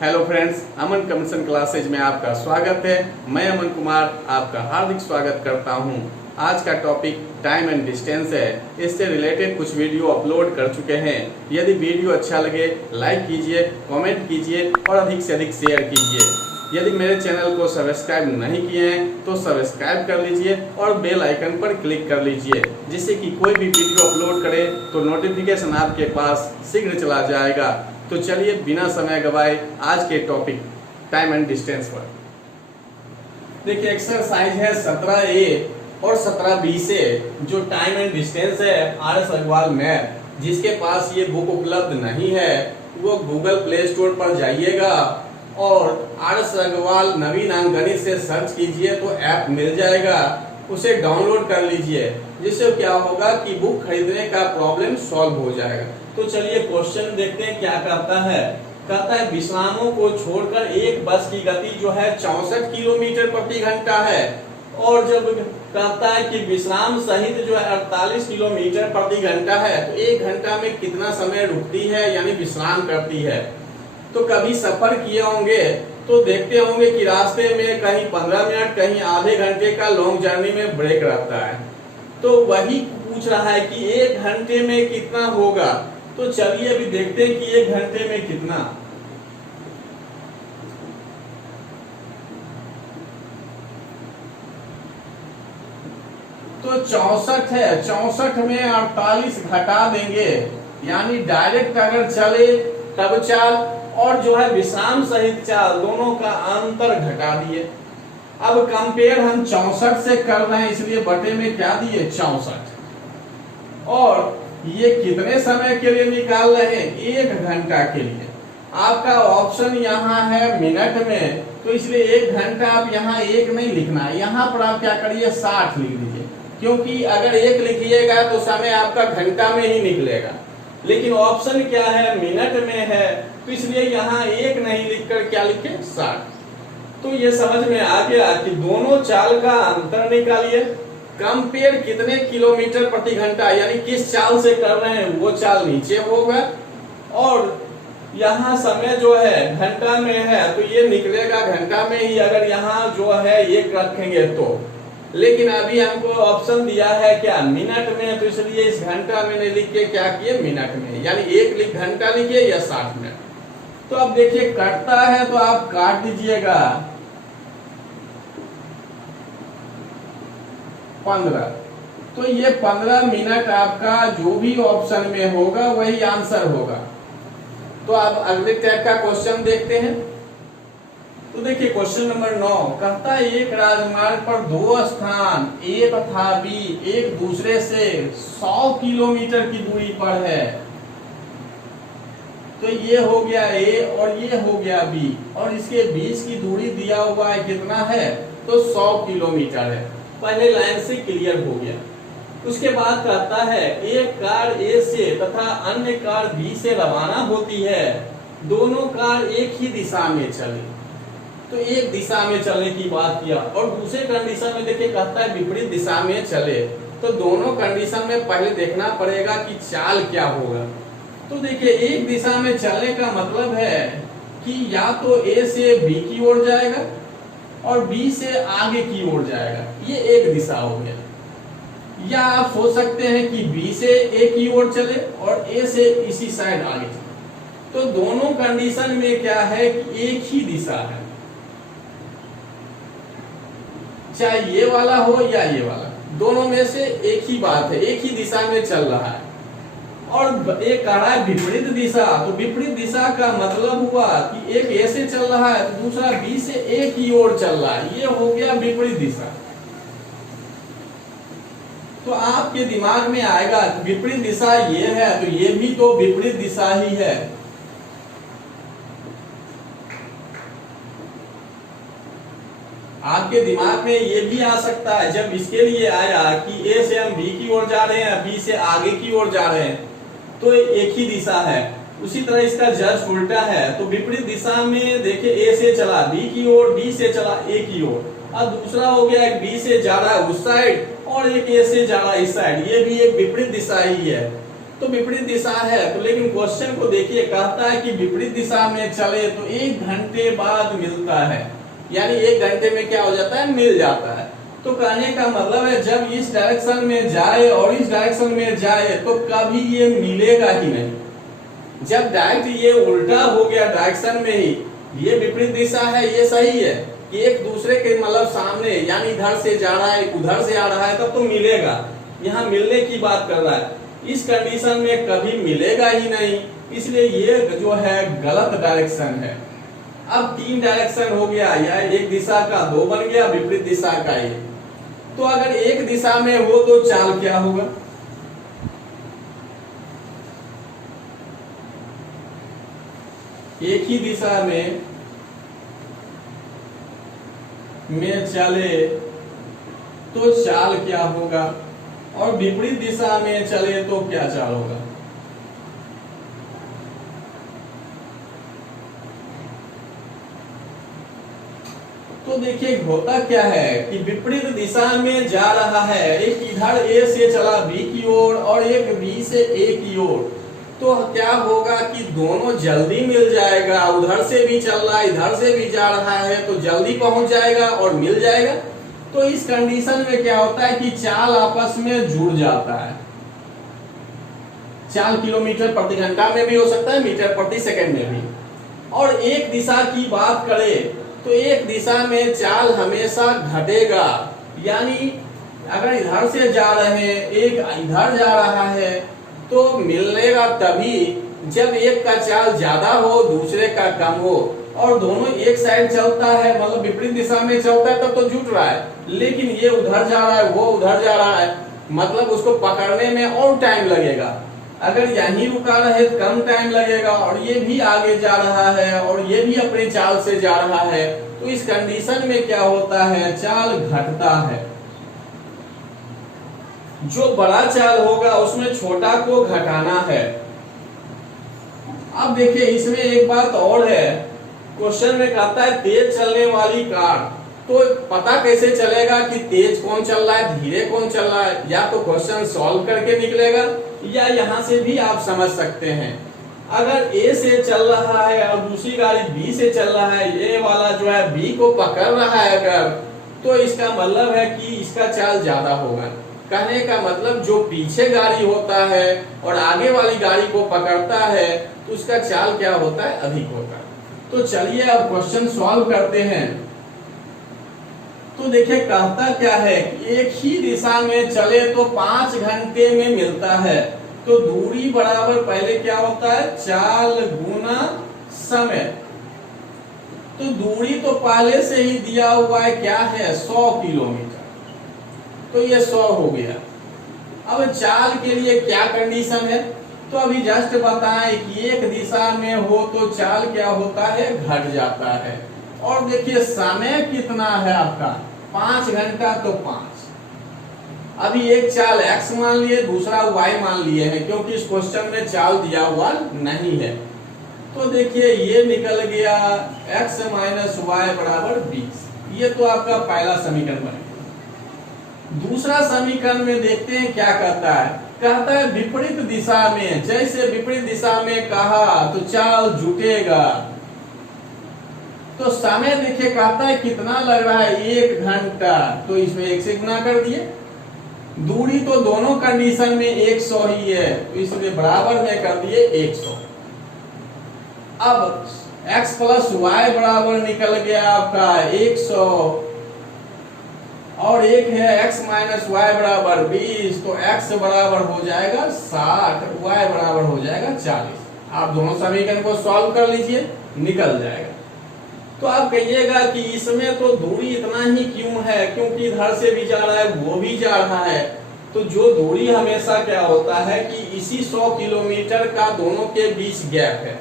Hello friends, अमन commission classes में आपका स्वागत है। मैं अमन कुमार आपका हार्दिक स्वागत करता हूं। आज का टॉपिक टाइम एंड डिस्टेंस है। इससे रिलेटेड कुछ वीडियो अपलोड कर चुके हैं। यदि वीडियो अच्छा लगे लाइक कीजिए, कमेंट कीजिए और अधिक से अधिक शेयर कीजिए। यदि मेरे चैनल को सब्सक्राइब नहीं किए हैं तो सब्सक्राइब कर लीजिए और बेल आइकन पर क्लिक कर लीजिए, जिससे कि कोई भी वीडियो अपलोड करे तो नोटिफिकेशन आपके पास शीघ्र चला जाएगा। तो चलिए बिना समय गवाए आज के टॉपिक टाइम एंड डिस्टेंस पर देखिए। एक्सरसाइज है 17A और 17B से जो टाइम एंड डिस्टेंस है RS अग्रवाल मैथ। जिसके पास ये बुक उपलब्ध नहीं है वो गूगल प्ले स्टोर पर जाइएगा और RS अग्रवाल नवीन अंकगणित से सर्च कीजिए तो ऐप मिल जाएगा, उसे डाउनलोड कर लीजिए। जिससे क्या होगा कि बुक खरीदने का प्रॉब्लम सॉल्व हो जाएगा। तो चलिए क्वेश्चन देखते हैं क्या कहता है। कहता है विश्रामों को छोड़कर एक बस की गति जो है 64 किलोमीटर प्रति घंटा है, और जब कहता है कि विश्राम सहित जो है 48 किलोमीटर प्रति घंटा है, तो एक घंटा में कितना समय रुकती है यानी विश्राम करती है। तो कभी सफर किए होंगे तो देखते होंगे कि रास्ते में कहीं 15 मिनट कहीं आधे घंटे का लॉन्ग जर्नी में ब्रेक रहता है। तो वही पूछ रहा है कि एक घंटे में कितना होगा। तो चलिए अभी देखते हैं कि एक घंटे में कितना। तो 64 है, 64 में 48 घटा देंगे, यानी डायरेक्ट अगर चले तब चाल और जो है विश्राम सहित चाल दोनों का अंतर घटा दिए। अब कंपेयर हम 64 से कर रहे हैं, इसलिए बटे में क्या दिए 64। और ये कितने समय के लिए निकाल रहे हैं? एक घंटा के लिए। आपका ऑप्शन यहाँ है मिनट में, तो इसलिए एक घंटा आप यहाँ एक नहीं लिखना है, यहाँ पर आप क्या करिए 60 लिख दीजिए। क्योंकि अगर एक लिखिएगा तो समय आपका घंटा में ही निकलेगा, लेकिन ऑप्शन क्या है मिनट में है, तो इसलिए यहाँ एक नहीं लिखकर क्या लिखे 60। तो ये समझ में आ गया कि दोनों चाल का अंतर निकालिए। कंपेयर कितने किलोमीटर प्रति घंटा यानी किस चाल से कर रहे हैं वो चाल नीचे होगा, और यहाँ समय जो है घंटा में है तो ये निकलेगा घंटा में ही, अगर यहाँ जो है एक रखेंगे तो। लेकिन अभी हमको ऑप्शन दिया है क्या मिनट में, तो इसलिए इस घंटा में नहीं लिख के क्या किए मिनट में, यानी एक घंटा लिखिए या 60 मिनट। तो अब देखिए कटता है तो आप काट दीजिएगा 15। तो ये 15 मिनट आपका जो भी ऑप्शन में होगा वही आंसर होगा। तो अब अगले टाइप का क्वेश्चन देखते हैं। तो देखिए क्वेश्चन नंबर 9 कहता है एक राजमार्ग पर दो स्थान A तथा B एक दूसरे से 100 किलोमीटर की दूरी पर है। तो ये हो गया A और ये हो गया B, और इसके बीच की दूरी दिया हुआ है कितना है, तो 100 किलोमीटर है। पहले लाइन से क्लियर हो गया। उसके बाद कहता है एक कार A से तथा अन्य कार B से रवाना होती है, दोनों कार एक ही दिशा में चले। तो एक दिशा में चलने की बात किया, और दूसरे कंडीशन में देखिए कहता है विपरीत दिशा में चले। तो दोनों कंडीशन में पहले देखना पड़ेगा कि चाल क्या होगा। तो देखिए एक दिशा में चलने का मतलब है कि या तो A से B की ओर जाएगा और B से आगे की ओर जाएगा, ये एक दिशा हो गया। या आप सोच सकते हैं कि B से A की ओर चले और A से इसी साइड आगे चले। तो दोनों कंडीशन में क्या है कि एक ही दिशा है, चाहे ये वाला हो या ये वाला, दोनों में से एक ही बात है, एक ही दिशा में चल रहा है। और एक कह रहा है विपरीत दिशा, तो विपरीत दिशा का मतलब हुआ कि एक A से चल रहा है तो दूसरा B से A की ओर चल रहा है, ये हो गया विपरीत दिशा। तो आपके दिमाग में आएगा विपरीत दिशा ये है तो ये भी तो विपरीत दिशा ही है। आपके दिमाग में ये भी आ सकता है जब इसके लिए आया कि A से हम B की ओर जा रहे हैं, B से आगे की ओर जा रहे हैं, तो एक ही दिशा है। उसी तरह इसका जस्ट उल्टा है, तो विपरीत दिशा में देखिए A से चला B की ओर, B से चला A की ओर। अब दूसरा हो गया एक B से जा रहा है उस साइड और एक A से जा रहा है इस साइड, ये भी एक विपरीत दिशा ही है। तो विपरीत दिशा है। तो लेकिन क्वेश्चन को देखिए, कहता है कि विपरीत दिशा में चले तो 1 घंटे बाद मिलता है, यानी 1 घंटे में क्या हो जाता है, मिल जाता है। तो कहने का मतलब है जब इस डायरेक्शन में जाए और इस डायरेक्शन में जाए तो कभी ये मिलेगा ही नहीं। जब डायरेक्ट ये उल्टा हो गया डायरेक्शन में ही, ये विपरीत दिशा है, ये सही है कि एक दूसरे के मतलब सामने, यानी इधर से जा रहा है उधर से आ रहा है, तब तो मिलेगा। यहाँ मिलने की बात कर रहा है, इस कंडीशन में कभी मिलेगा ही नहीं, इसलिए ये जो है गलत डायरेक्शन है। अब 3 डायरेक्शन हो गया, या एक दिशा का 2 बन गया, विपरीत दिशा का 1। तो अगर एक दिशा में हो तो चाल क्या होगा, एक ही दिशा में चले तो चाल क्या होगा, और विपरीत दिशा में चले तो क्या चाल होगा। तो देखिए होता क्या है कि विपरीत दिशा में जा रहा है, एक इधर ए से चला बी की ओर और एक बी से ए की ओर, तो क्या होगा कि दोनों जल्दी मिल जाएगा। उधर से भी चल रहा है इधर से भी जा रहा है, तो जल्दी पहुंच जाएगा और मिल जाएगा। तो इस कंडीशन में क्या होता है कि चाल आपस में जुड़ जाता है। चाल किलोमीटर प्रति घंटा में भी हो सकता है, मीटर प्रति सेकंड में भी। और एक दिशा की बात करें तो एक दिशा में चाल हमेशा घटेगा, यानी अगर इधर से जा रहे हैं एक इधर जा रहा है तो मिलेगा तभी जब एक का चाल ज्यादा हो दूसरे का कम हो, और दोनों एक साइड चलता है, मतलब विपरीत दिशा में चलता है तब तो जुट रहा है। लेकिन ये उधर जा रहा है वो उधर जा रहा है, मतलब उसको पकड़ने में और टाइम लगेगा। अगर यहीं रुका रहे तो कम टाइम लगेगा, और ये भी आगे जा रहा है और ये भी अपनी चाल से जा रहा है, तो इस कंडीशन में क्या होता है, चाल घटता है। जो बड़ा चाल होगा उसमें छोटा को घटाना है। अब देखिए इसमें एक बात और है, क्वेश्चन में कहता है तेज चलने वाली कार, तो पता कैसे चलेगा कि तेज कौन चल रहा है धीरे कौन चल रहा है, या तो क्वेश्चन सॉल्व करके निकलेगा या यहाँ से भी आप समझ सकते हैं। अगर ए से चल रहा है और दूसरी गाड़ी बी से चल रहा है, ये वाला जो है बी को पकड़ रहा है अगर, तो इसका मतलब है कि इसका चाल ज्यादा होगा। कहने का मतलब जो पीछे गाड़ी होता है और आगे वाली गाड़ी को पकड़ता है तो उसका चाल क्या होता है, अधिक होता है। तो चलिए अब क्वेश्चन सॉल्व करते हैं। तो देखिए कहता क्या है, एक ही दिशा में चले तो 5 घंटे में मिलता है। तो दूरी बराबर पहले क्या होता है, चाल गुना समय। तो दूरी तो पहले से ही दिया हुआ है, क्या है 100 किलोमीटर, तो ये 100 हो गया। अब चाल के लिए क्या कंडीशन है, तो अभी जस्ट बताएं कि एक दिशा में हो तो चाल क्या होता है, घट जाता है। और देखिए समय कितना है आपका, 5 घंटा, तो 5। अभी एक चाल x मान लिए दूसरा y मान लिए हैं, क्योंकि इस क्वेश्चन में चाल दिया हुआ नहीं है। तो देखिए ये निकल गया x माइनस वाई बराबर 20। ये तो आपका पहला समीकरण बन गया। दूसरा समीकरण में देखते हैं क्या कहता है, कहता है विपरीत दिशा में, जैसे विपरीत दिशा में कहा तो चाल जुटेगा। तो समय देखिए कहता है कितना लग रहा है, 1 घंटा, तो इसमें 1 से गुना कर दिए। दूरी तो दोनों कंडीशन में 100 ही है, तो इसलिए बराबर में कर दिए 100। अब x प्लस वाई बराबर निकल गया आपका 100, और एक है x माइनस वाई बराबर 20, तो x बराबर हो जाएगा 60, y बराबर हो जाएगा 40। आप दोनों समीकरण को सॉल्व कर लीजिए, निकल जाएगा। तो आप कहिएगा कि इसमें तो दूरी इतना ही क्यों है, क्योंकि इधर से भी जा रहा है वो भी जा रहा है। तो जो दूरी हमेशा क्या होता है कि इसी 100 किलोमीटर का दोनों के बीच गैप है,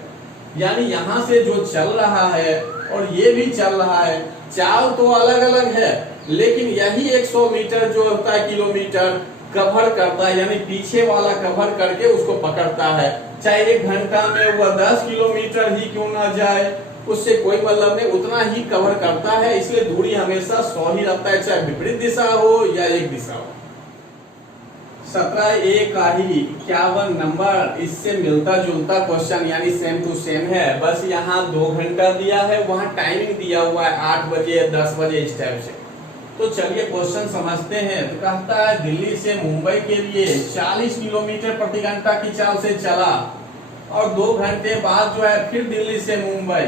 यानी यहाँ से जो चल रहा है और ये भी चल रहा है, चाल तो अलग अलग है, लेकिन यही 100 मीटर जो होता है किलोमीटर कवर करता है, यानी पीछे वाला कवर करके उसको पकड़ता है। चाहे 1 घंटा में वह 10 किलोमीटर ही क्यों ना जाए, उससे कोई मतलब नहीं, उतना ही कवर करता है। इसलिए दूरी हमेशा 100 ही रहता है, चाहे विपरीत दिशा हो या एक दिशा हो। 17A का ही 51 नंबर इससे मिलता जुलता क्वेश्चन यानी सेम टू सेम है, बस यहाँ 2 घंटा दिया है, वहाँ टाइमिंग दिया हुआ है 8 बजे 10 बजे इस टाइप से। तो चलिए क्वेश्चन समझते हैं। तो कहता है दिल्ली से मुंबई के लिए 40 किलोमीटर प्रति घंटा की चाल से चला और 2 घंटे बाद जो है फिर दिल्ली से मुंबई।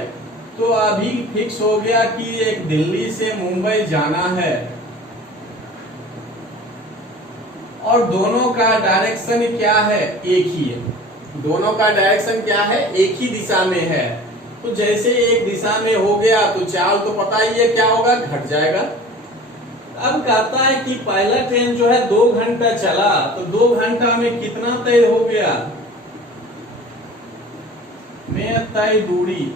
तो अभी फिक्स हो गया कि एक दिल्ली से मुंबई जाना है और दोनों का डायरेक्शन क्या है, एक ही है। दोनों का डायरेक्शन क्या है, एक ही दिशा में है। तो जैसे एक दिशा में हो गया तो चाल तो पता ही है क्या होगा, घट जाएगा। अब कहता है कि पहला ट्रेन जो है 2 घंटा चला, तो 2 घंटा में कितना तय हो गया, में तय दूरी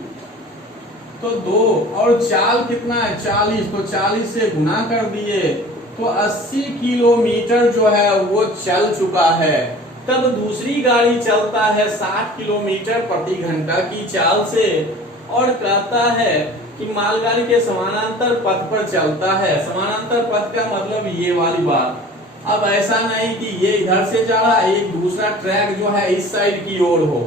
तो 2 और चाल कितना है 40, तो 40 से गुना कर दिए तो 80 किलोमीटर जो है वो चल चुका है। तब दूसरी गाड़ी चलता है 60 किलोमीटर प्रति घंटा की चाल से और कहता है कि मालगाड़ी के समानांतर पथ पर चलता है। समानांतर पथ का मतलब ये वाली बात। अब ऐसा नहीं कि ये इधर से जा रहा है, एक दूसरा ट्रैक जो है इस साइड की ओर हो।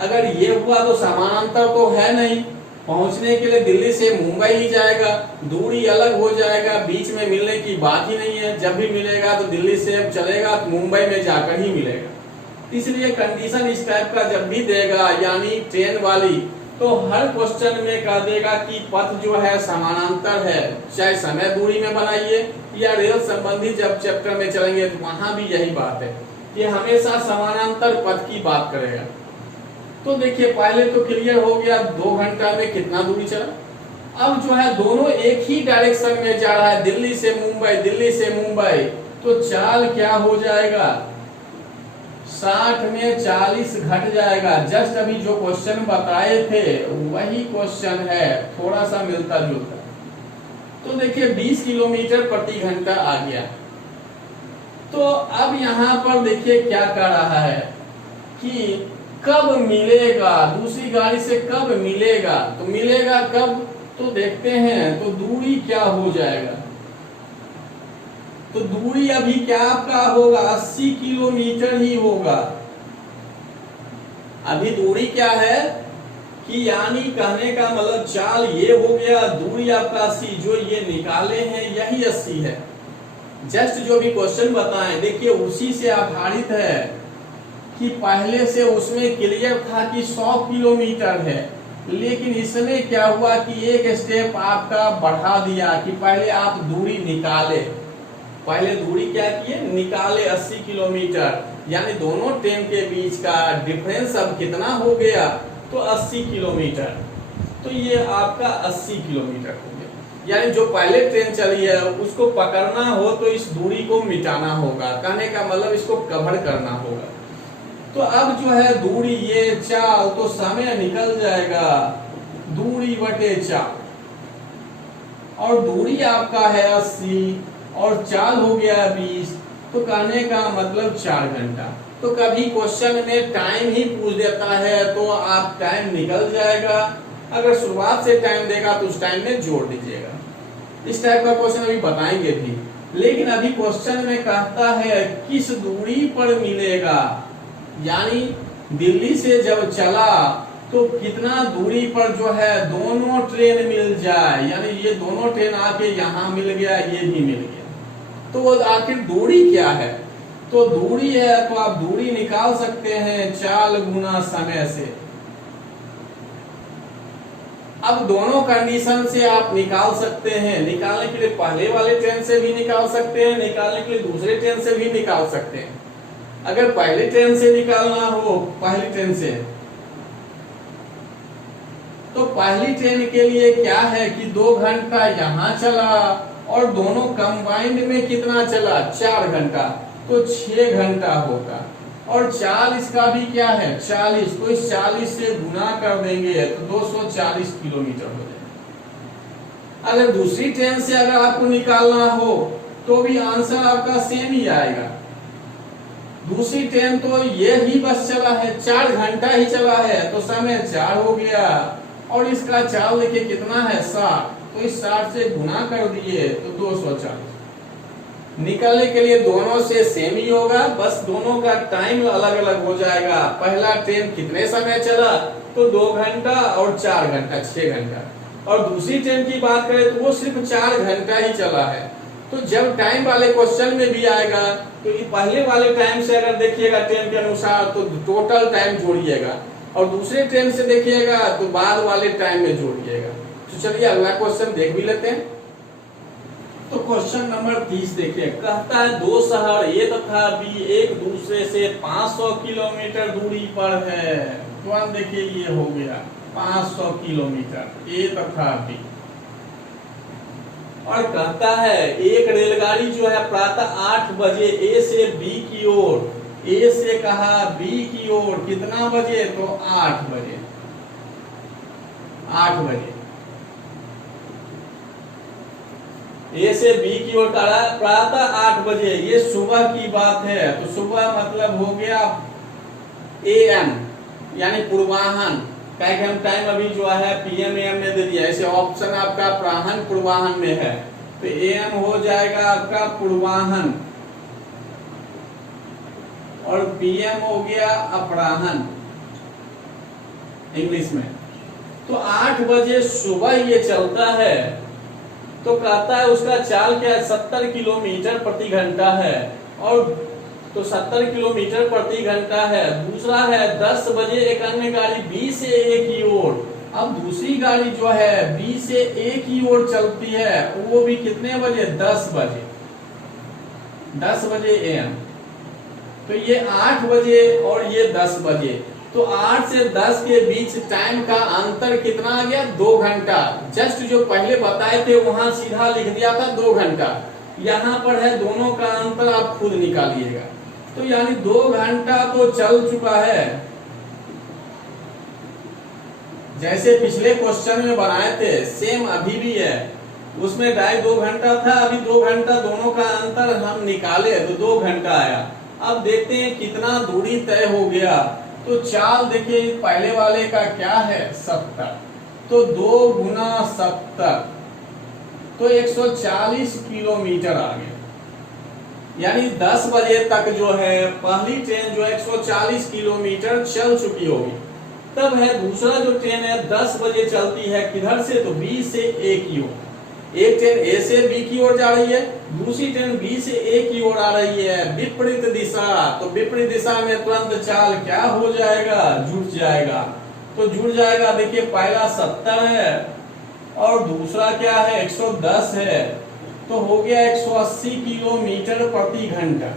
अगर ये हुआ तो समानांतर तो है नहीं, पहुंचने के लिए दिल्ली से मुंबई ही जाएगा, दूरी अलग हो जाएगा, बीच में मिलने की बात ही नहीं है। जब भी मिलेगा तो दिल्ली से चलेगा तो मुंबई में जाकर ही मिलेगा। इसलिए कंडीशन इस टाइप का जब भी देगा यानी ट्रेन वाली, तो हर क्वेश्चन में कह देगा कि पथ जो है समानांतर है। चाहे समय दूरी में बनाइए या रेल संबंधी जब चैप्टर में चलेंगे तो वहां भी यही बात है कि हमेशा समानांतर पथ की बात करेगा। तो देखिए पहले तो क्लियर हो गया 2 घंटा में कितना दूरी चला। अब जो है दोनों एक ही डायरेक्शन में जा रहा है, दिल्ली से मुंबई, दिल्ली से मुंबई। तो चाल क्या हो जाएगा, 60 में 40 घट जाएगा। जस्ट अभी जो क्वेश्चन बताए थे वही क्वेश्चन है, थोड़ा सा मिलता जुलता। तो देखिए 20 किलोमीटर प्रति घंटा आ गया। तो अब यहाँ पर देखिए क्या कर रहा है कि कब मिलेगा, दूसरी गाड़ी से कब मिलेगा, तो मिलेगा कब, तो देखते हैं। तो दूरी क्या हो जाएगा, तो दूरी अभी क्या आपका होगा 80 किलोमीटर ही होगा। अभी दूरी क्या है कि यानी कहने का मतलब चाल ये हो गया, दूरी आपका 80, जो ये निकाले हैं यही 80 है। जस्ट जो भी क्वेश्चन बताएं देखिए उसी से आधारित है कि पहले से उसमें क्लियर था कि 100 किलोमीटर है, लेकिन इसमें क्या हुआ कि एक स्टेप आपका बढ़ा दिया कि पहले आप दूरी निकाले। पहले दूरी क्या किए, निकाले 80 किलोमीटर, यानी दोनों ट्रेन के बीच का डिफरेंस अब कितना हो गया, तो 80 किलोमीटर। तो ये आपका 80 किलोमीटर हो गया। यानी जो पहले ट्रेन चली है उसको पकड़ना हो तो इस दूरी को मिटाना होगा, कहने का मतलब इसको कवर करना होगा। तो अब जो है दूरी ये चाल, तो समय निकल जाएगा दूरी बटे चाल, और दूरी आपका है 80 और चाल हो गया 20, तो कहने का मतलब 4 घंटा। तो कभी क्वेश्चन में टाइम ही पूछ देता है तो आप टाइम निकल जाएगा, अगर शुरुआत से टाइम देगा तो उस टाइम में जोड़ दीजिएगा। इस टाइप का क्वेश्चन अभी बताएंगे भी, लेकिन अभी क्वेश्चन में कहता है किस दूरी पर मिलेगा, यानी दिल्ली से जब चला तो कितना दूरी पर जो है दोनों ट्रेन मिल जाए, यानी ये दोनों ट्रेन आके यहाँ मिल गया, ये भी मिल गया। तो आखिर दूरी क्या है, तो दूरी है तो आप दूरी निकाल सकते हैं चाल गुना समय से। अब दोनों कंडीशन से आप निकाल सकते हैं। निकालने के लिए पहले वाले ट्रेन से भी निकाल सकते हैं, निकालने के लिए दूसरे ट्रेन से भी निकाल सकते हैं। अगर पहली ट्रेन से निकालना हो, पहली ट्रेन से, तो पहली ट्रेन के लिए क्या है कि 2 घंटा यहाँ चला और दोनों कंबाइंड में कितना चला 4 घंटा, तो 6 घंटा होगा। और चाल इसका भी क्या है 40, तो इस 40 से गुना कर देंगे तो 240 किलोमीटर हो जाएगा। अगर दूसरी ट्रेन से अगर आपको निकालना हो तो भी आंसर आपका सेम ही आएगा। दूसरी ट्रेन तो ये ही बस चला है, 4 घंटा ही चला है, तो समय 4 हो गया। और इसका चाल देखिए कितना है 60, तो इस 60 से गुना कर दिए तो 240। निकलने के लिए दोनों से सेम ही होगा, बस दोनों का टाइम अलग अलग हो जाएगा। पहला ट्रेन कितने समय चला, तो 2 घंटा और 4 घंटा, 6 घंटा। और दूसरी ट्रेन की बात करें तो वो सिर्फ 4 घंटा ही चला है। तो जब टाइम वाले क्वेश्चन में भी आएगा तो ये पहले वाले टाइम से अगर देखिएगा ट्रेन के अनुसार तो टोटल टाइम जोड़िएगा, और दूसरे ट्रेन से देखिएगा तो बाद वाले टाइम में जोड़िएगा। तो चलिए अगला क्वेश्चन देख भी लेते हैं। तो क्वेश्चन नंबर 30 देखिए, कहता है दो शहर ए तथा बी एक दूसरे से 500 किलोमीटर दूरी पर है। तो देखिए ये हो गया 500 किलोमीटर ए तथा बी, और कहता है एक रेलगाड़ी जो है प्रातः 8 बजे ए से बी की ओर, ए से कहा बी की ओर कितना बजे, तो 8 बजे, 8 बजे ए से बी की ओर प्रातः 8 बजे, ये सुबह की बात है। तो सुबह मतलब हो गया AM यानी पूर्वाहन, क्या हम टाइम अभी जो है PM AM में दे दिया, ऐसे ऑप्शन आपका प्राहन पूर्वाहन में है। तो AM हो जाएगा आपका पूर्वाहन और PM हो गया अपराहन इंग्लिश में। तो 8 बजे सुबह ये चलता है, तो कहता है उसका चाल क्या है, 70 किलोमीटर प्रति घंटा है, और तो 70 किलोमीटर प्रति घंटा है। दूसरा है 10 बजे एक अन्य गाड़ी B से A की ओर, अब दूसरी गाड़ी जो है B से A की ओर चलती है, वो भी कितने बजे, 10 बजे, 10 बजे AM। तो ये 8 बजे और ये 10 बजे, तो 8 से 10 के बीच टाइम का अंतर कितना आ गया, 2 घंटा। जस्ट जो पहले बताए थे वहां सीधा लिख दिया था 2 घंटा, यहाँ पर है दोनों का अंतर, आप खुद निकालिएगा। तो यानी 2 घंटा तो चल चुका है, जैसे पिछले क्वेश्चन में बनाए थे सेम अभी भी है, उसमें 2.5 घंटा था, अभी 2 घंटा, दोनों का अंतर हम निकाले तो 2 घंटा आया। अब देखते हैं कितना दूरी तय हो गया। तो चाल देखिए पहले वाले का क्या है, 70, तो 2 गुना 70 तो 140 किलोमीटर आ गया। यानी 10 बजे तक जो है पहली ट्रेन जो 140 किलोमीटर चल चुकी होगी। तब है दूसरा जो ट्रेन है 10 बजे चलती है, किधर से, तो B से A की ओर। एक ट्रेन A से B की ओर जा रही है, दूसरी ट्रेन B से A की ओर आ रही है, विपरीत दिशा। तो विपरीत दिशा में तुरंत चाल क्या हो जाएगा, जुड़ जाएगा। तो जुड़ जाएगा, देखिए पहला 70 है और दूसरा क्या है 110 है, तो हो गया 180 किलोमीटर प्रति घंटा।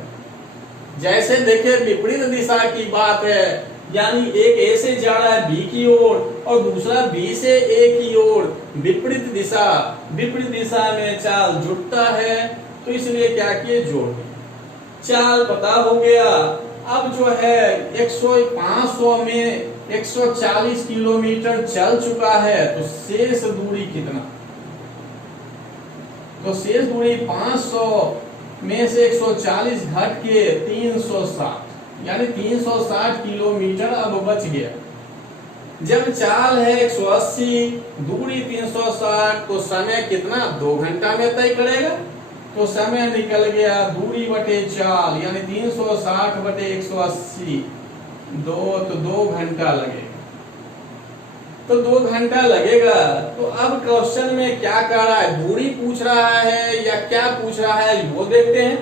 जैसे देखिए विपरीत दिशा की बात है, यानी एक A से जा रहा है B की ओर और दूसरा B से A की ओर, विपरीत दिशा, विपरीत दिशा में चाल जुड़ता है, तो इसलिए क्या किए, जोड़ दिए। चाल पता हो गया। अब जो है 500 में 140 किलोमीटर चल चुका है, तो शेष दूरी कितना, तो शेष दूरी 500 में से 140 घट के 360, यानी 360 किलोमीटर अब बच गया। जब चाल है 180, दूरी 360, तो समय कितना, 2 घंटा में तय करेगा। तो समय निकल गया दूरी बटे चाल, यानी 360 बटे 180, तो 2 घंटा लगेगा। तो 2 घंटा लगेगा। तो अब क्वेश्चन में क्या कह रहा है, दूरी पूछ रहा है या क्या पूछ रहा है, वो देखते हैं।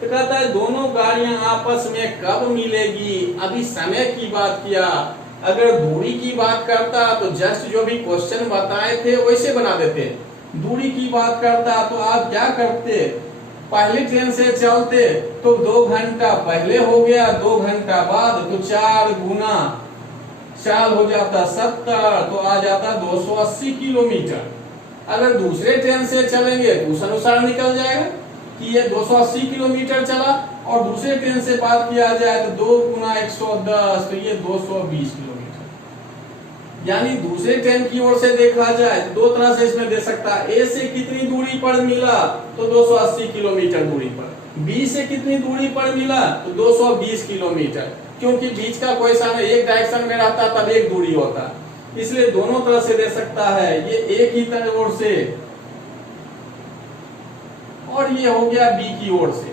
तो कहता है दोनों गाड़ियां आपस में कब मिलेगी। अभी समय की बात किया, अगर दूरी की बात करता तो जस्ट जो भी क्वेश्चन बताए थे वैसे बना देते। दूरी की बात करता तो आप क्या करते, पहली ट्रेन से चलते तो 2 घंटा पहले हो गया, 2 घंटा बाद, तो 4 गुना चाल हो जाता 70, तो आ जाता 280 किलोमीटर। अगर दूसरे ट्रेन से चलेंगे तो उस अनुसार निकल जाएगा कि ये 280 किलोमीटर चला, और दूसरे ट्रेन से बात किया जाए तो 2 गुना 110, तो ये 220 किलोमीटर। यानी दूसरे ट्रेन की ओर से देखा जाए तो 2 तरह से इसमें दे सकता है। ए से कितनी दूरी पर मिला, तो 280 किलोमीटर दूरी पर। बी से कितनी दूरी पर मिला, तो 220 किलोमीटर, क्योंकि बीच का कोई सा एक डायरेक्शन में रहता तब एक दूरी होता, इसलिए दोनों तरह से दे सकता है। ये एक ही तरह ओर से, और ये हो गया बी की ओर से।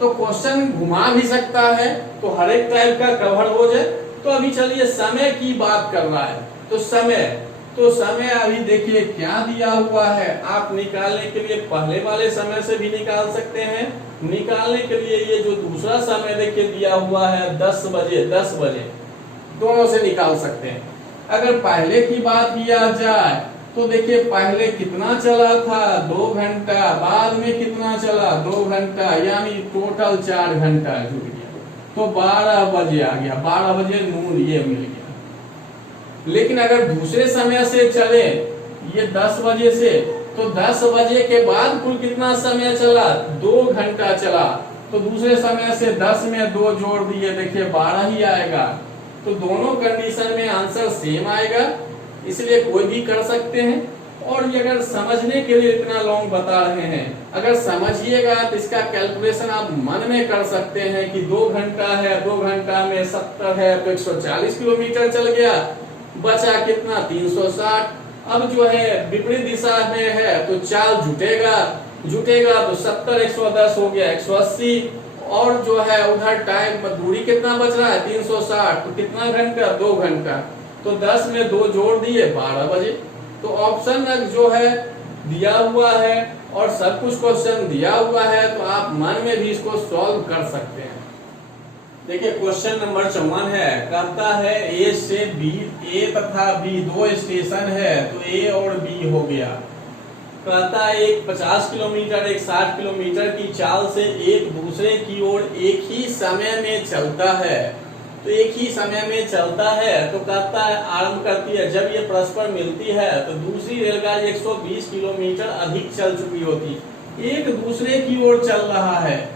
तो क्वेश्चन घुमा भी सकता है, तो हर एक टाइप का कवर हो जाए। तो अभी चलिए समय की बात कर रहा है, तो समय अभी देखिए क्या दिया हुआ है। आप निकालने के लिए पहले वाले समय से भी निकाल सकते हैं, निकालने के लिए ये जो दूसरा समय देखिए दिया हुआ है 10 बजे दोनों से निकाल सकते हैं। अगर पहले की बात किया जाए तो देखिए पहले कितना चला था 2 घंटा, बाद में कितना चला 2 घंटा, यानी टोटल 4 घंटा जुड़ गया। तो 12 बजे आ गया, 12 बजे नून ये मिल गया। लेकिन अगर दूसरे समय से चले ये 10 बजे से, तो 10 बजे के बाद कुल कितना समय चला 2 घंटा चला। तो दूसरे समय से 10 में 2 जोड़ दिए, देखिए 12 ही आएगा। तो दोनों कंडीशन में आंसर सेम आएगा, इसलिए कोई भी कर सकते हैं। और ये अगर समझने के लिए इतना लॉन्ग बता रहे हैं, अगर समझिएगा तो इसका कैलकुलेशन आप मन में कर सकते हैं कि 2 घंटा है, 2 घंटा में 70 है तो 140 किलोमीटर चल गया, बचा कितना 360। अब जो है विपरीत दिशा में है तो चाल जुटेगा तो 70 110 हो गया 180। और जो है उधर टाइम दूरी कितना बच रहा है 360, तो कितना घंटा 2 घंटा। तो 10 में 2 जोड़ दिए 12 बजे। तो ऑप्शन जो है दिया हुआ है और सब कुछ क्वेश्चन दिया हुआ है, तो आप मन में भी इसको सॉल्व कर सकते हैं। देखिए क्वेश्चन नंबर 54 है, कहता है ए से बी, ए तथा बी 2 स्टेशन है, तो ए और बी हो गया। कहता है एक 50 किलोमीटर एक 60 किलोमीटर की चाल से एक दूसरे की ओर एक ही समय में चलता है। तो एक ही समय में चलता है तो कहता है आरंभ करती है, जब ये परस्पर मिलती है तो दूसरी रेलगाड़ी 120 किलोमीटर अधिक चल चुकी होती, एक दूसरे की ओर चल रहा है।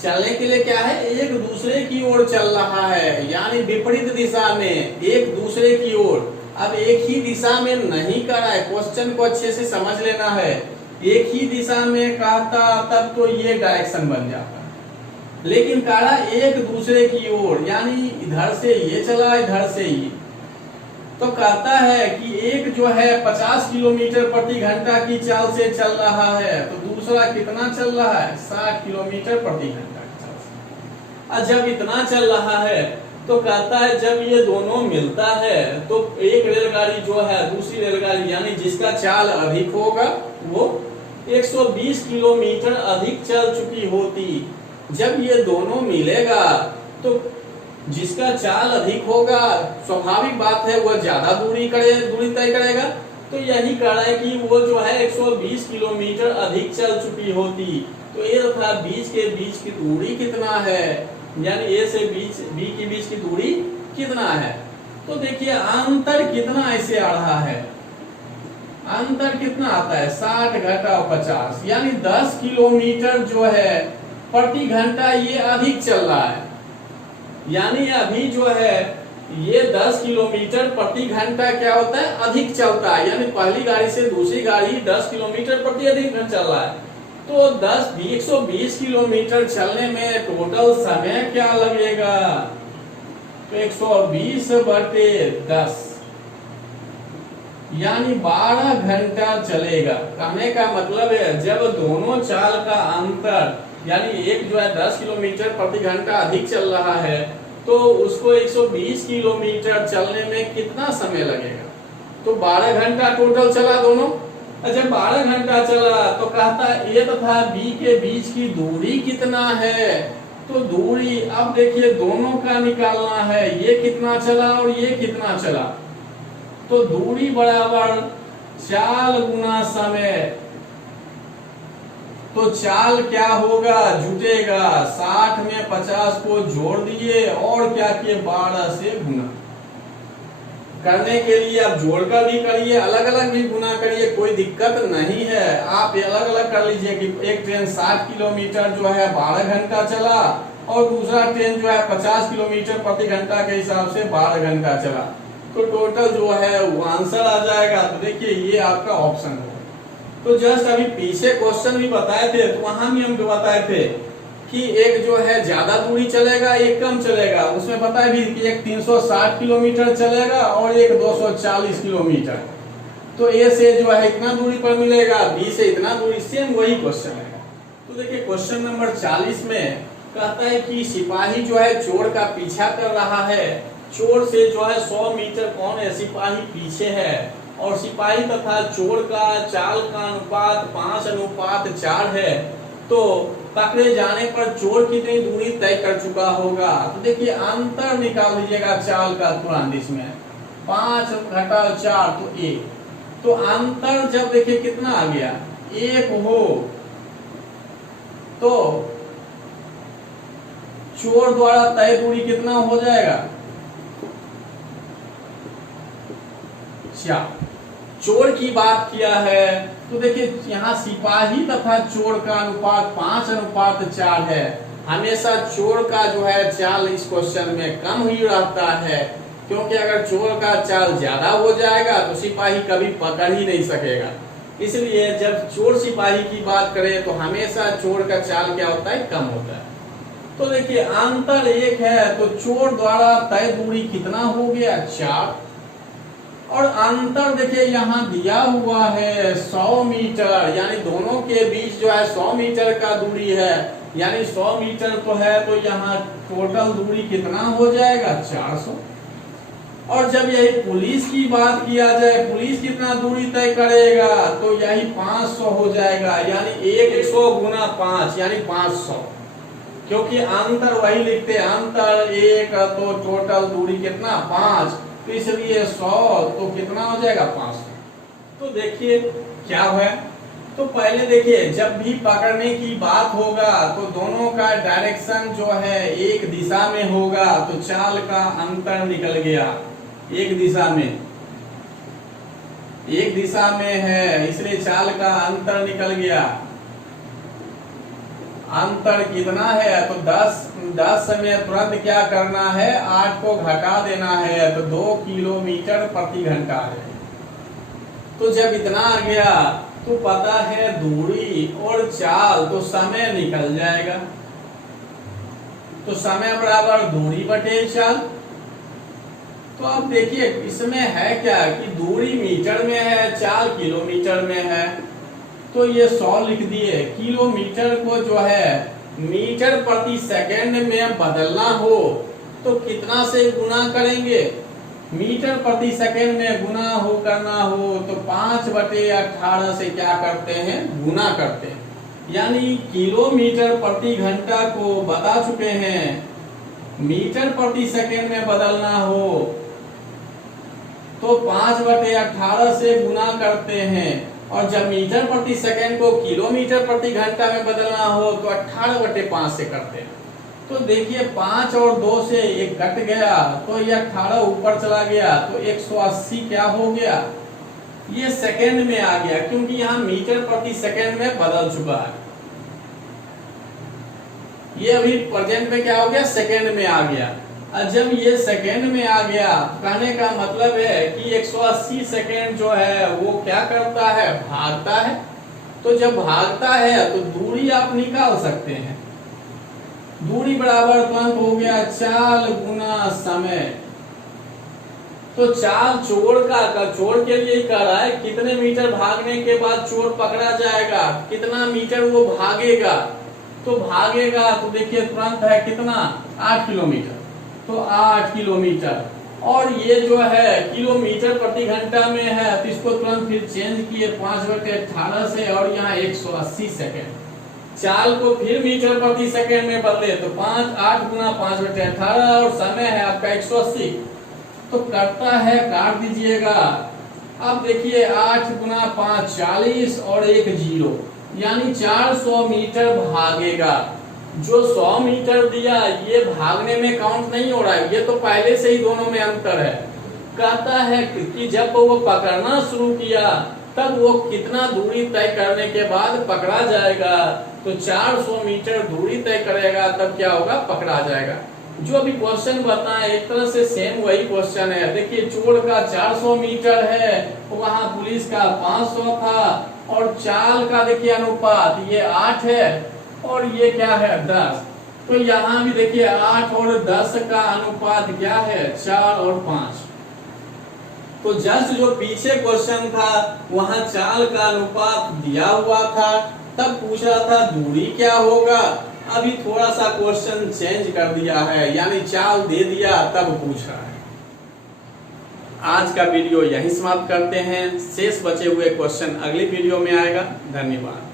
चलने के लिए क्या है, एक दूसरे की ओर चल रहा है, यानी विपरीत दिशा में एक दूसरे की ओर। अब एक ही दिशा में नहीं करा है, क्वेश्चन को अच्छे से समझ लेना है। एक ही दिशा में कहता तब तो ये डायरेक्शन बन जाता, लेकिन कहा एक दूसरे की ओर, यानी इधर से ये चला इधर से ये। तो कहता है कि एक जो है 50 किलोमीटर प्रति घंटा की चाल से चल रहा है, तो दूसरा कितना चल रहा है 60 किलोमीटर प्रति घंटा की चाल से। और जब इतना चल रहा है तो कहता है जब ये दोनों मिलता है तो एक रेलगाड़ी जो है दूसरी रेलगाड़ी यानी जिसका चाल अधिक होगा वो 120 किलोमीटर अधिक चल चुकी होती। जब ये दोनों मिलेगा तो जिसका चाल अधिक होगा स्वाभाविक बात है वह ज्यादा दूरी तय करेगा। तो यही कह रहा है कि वो जो है 120 किलोमीटर अधिक चल चुकी होती। तो ए तथा बीच के बीच की दूरी कितना है, यानी ए से बी के बीच की दूरी कितना है। तो देखिए अंतर कितना ऐसे आ रहा है, अंतर कितना आता है 60 घटा 50, यानी 10 किलोमीटर जो है प्रति घंटा ये अधिक चल रहा है। यानी अभी जो है ये 10 किलोमीटर प्रति घंटा क्या होता है अधिक चलता है, यानी पहली गाड़ी से दूसरी गाड़ी 10 किलोमीटर प्रति अधिक चल रहा है। तो 120 किलोमीटर चलने में टोटल समय क्या लगेगा, तो 120/10 यानी 12 घंटा चलेगा। कहने का मतलब है जब दोनों चाल का अंतर यानी एक जो है 10 किलोमीटर प्रति घंटा अधिक चल रहा है तो उसको 120 किलोमीटर चलने में कितना समय लगेगा, तो 12 घंटा टोटल चला दोनों। जब 12 घंटा चला तो कहता है ए तथा बी के बीच की दूरी कितना है। तो दूरी अब देखिए दोनों का निकालना है, ये कितना चला और ये कितना चला। तो दूरी बराबर चाल गुना समय। तो चाल क्या होगा जुटेगा, 60 में 50 को जोड़ दिए और क्या किए 12 से गुना। करने के लिए आप जोड़कर भी करिए अलग अलग भी गुना करिए, कोई दिक्कत नहीं है। आप अलग अलग कर लीजिए कि एक ट्रेन 60 किलोमीटर जो है 12 घंटा चला और दूसरा ट्रेन जो है 50 किलोमीटर प्रति घंटा के हिसाब से 12 घंटा चला। तो टोटल जो है वो आंसर आ जाएगा। तो देखिए ये आपका ऑप्शन है। तो जस्ट अभी पीछे क्वेश्चन भी बताए थे तो वहां भी हम बताए थे कि एक जो है ज्यादा दूरी चलेगा एक कम चलेगा। उसमें बताया भी कि एक 360 किलोमीटर चलेगा और एक 240 किलोमीटर। तो ए से जो है इतना दूरी पर मिलेगा, बी से इतना दूरी, सेम वही क्वेश्चन है। तो देखिए क्वेश्चन नंबर 40 में कहता है कि सिपाही जो है चोर का पीछा कर रहा है, चोर से जो है 100 मीटर कौन है, सिपाही पीछे है, और सिपाही तथा चोर का चाल का अनुपात 5:4 है। तो पकड़े जाने पर चोर कितनी दूरी तय कर चुका होगा। तो देखिए अंतर निकाल दीजिएगा चाल का तुरंत, इसमें 5 घटा 4 तो 1। तो अंतर जब देखिए कितना आ गया 1 हो तो चोर द्वारा तय दूरी कितना हो जाएगा 4। चोर की बात किया है तो देखिए यहाँ सिपाही तथा चोर का अनुपात 5:4 है। हमेशा चोर का जो है चाल इस क्वेश्चन में कम ही रहता है, क्योंकि अगर चोर का चाल ज्यादा हो जाएगा तो सिपाही कभी पकड़ ही नहीं सकेगा। इसलिए जब चोर सिपाही की बात करें तो हमेशा चोर का चाल क्या होता है, कम होता है। तो देखिए अंतर 1 है तो चोर द्वारा तय दूरी कितना हो गया 4, और अंतर देखिए यहाँ दिया हुआ है 100 मीटर, यानी दोनों के बीच जो है 100 मीटर का दूरी है, यानी 100 मीटर तो है, तो यहाँ टोटल दूरी कितना हो जाएगा 400। और जब यही पुलिस की बात किया जाए, पुलिस कितना दूरी तय करेगा, तो यही 500 हो जाएगा, यानी 100 गुना 5 यानी 500, क्योंकि अंतर वही लिखते हैं, अंतर 1 तो टोटल दूरी कितना 5, तो इसलिए 100 तो कितना हो जाएगा 500। तो देखिए क्या है, तो पहले देखिए जब भी पकड़ने की बात होगा तो दोनों का डायरेक्शन जो है एक दिशा में होगा, तो चाल का अंतर निकल गया, एक दिशा में है, इसलिए चाल का अंतर निकल गया। अंतर कितना है, तो 10 में तुरंत क्या करना है, 8 को घटा देना है, तो 2 किलोमीटर प्रति घंटा है। तो जब इतना आ गया तो पता है दूरी और चाल, तो समय निकल जाएगा, तो समय बराबर दूरी बटे चाल। तो अब देखिए इसमें है क्या कि दूरी मीटर में है, चाल किलोमीटर में है, तो ये 100 लिख दिए। किलोमीटर को जो है मीटर प्रति सेकंड में बदलना हो तो कितना से गुना करेंगे, मीटर प्रति सेकंड में गुना करना हो तो 5/18 से क्या करते हैं, गुना करते हैं, यानी किलोमीटर प्रति घंटा को बता चुके हैं, मीटर प्रति सेकंड में बदलना हो तो 5/18 से गुना करते हैं, और जब मीटर प्रति सेकंड को किलोमीटर प्रति घंटा में बदलना हो तो 18/5 से करते हैं। तो देखिए 5 और 2 से 1 कट गया, तो ये 18 ऊपर चला गया, तो 180 क्या हो गया, ये सेकंड में आ गया, क्योंकि यहाँ मीटर प्रति सेकंड में बदल चुका है। ये अभी प्रेजेंट में क्या हो गया, सेकंड में आ गया। और जब ये सेकंड में आ गया, कहने का मतलब है कि 180 सेकंड जो है वो क्या करता है, भागता है। तो जब भागता है तो दूरी आप निकाल सकते हैं, दूरी बराबर तुरंत हो गया चाल गुना समय। तो चाल चोर चोर के लिए कह रहा है कितने मीटर भागने के बाद चोर पकड़ा जाएगा, कितना मीटर वो भागेगा, तो भागेगा तो देखिए तुरंत है कितना 8 किलोमीटर, तो 8 किलोमीटर, और ये जो है किलोमीटर प्रति घंटा में है, तो इसको तुरंत फिर चेंज किए 5/18 से, और यहाँ 180 सेकंड। चाल को फिर मीटर प्रति सेकंड में बदले तो 8 गुना 5/18, और समय है आपका 180, तो करता है, काट दीजिएगा। अब देखिए 8 गुना 5 40, और 1 0, यानी 400 मीटर भागेगा। जो 100 मीटर दिया ये भागने में काउंट नहीं हो रहा है, ये तो पहले से ही दोनों में अंतर है। कहता है कि जब वो पकड़ना शुरू किया तब वो कितना दूरी तय करने के बाद पकड़ा जाएगा, तो 400 मीटर दूरी तय करेगा, तब क्या होगा, पकड़ा जाएगा। जो अभी क्वेश्चन बताएं एक तरह से सेम वही क्वेश्चन है। देखिए चोर का 400 मीटर है, वहां पुलिस का 500 था, और चाल का देखिए अनुपात ये 8 है, और ये क्या है 10। तो यहाँ भी देखिए 8 और 10 का अनुपात क्या है, 4 और 5। तो जस्ट जो पीछे क्वेश्चन था वहां चाल का अनुपात दिया हुआ था, तब पूछ रहा था दूरी क्या होगा। अभी थोड़ा सा क्वेश्चन चेंज कर दिया है, यानी चाल दे दिया तब पूछ रहा है। आज का वीडियो यहीं समाप्त करते हैं, शेष बचे हुए क्वेश्चन अगली वीडियो में आएगा। धन्यवाद।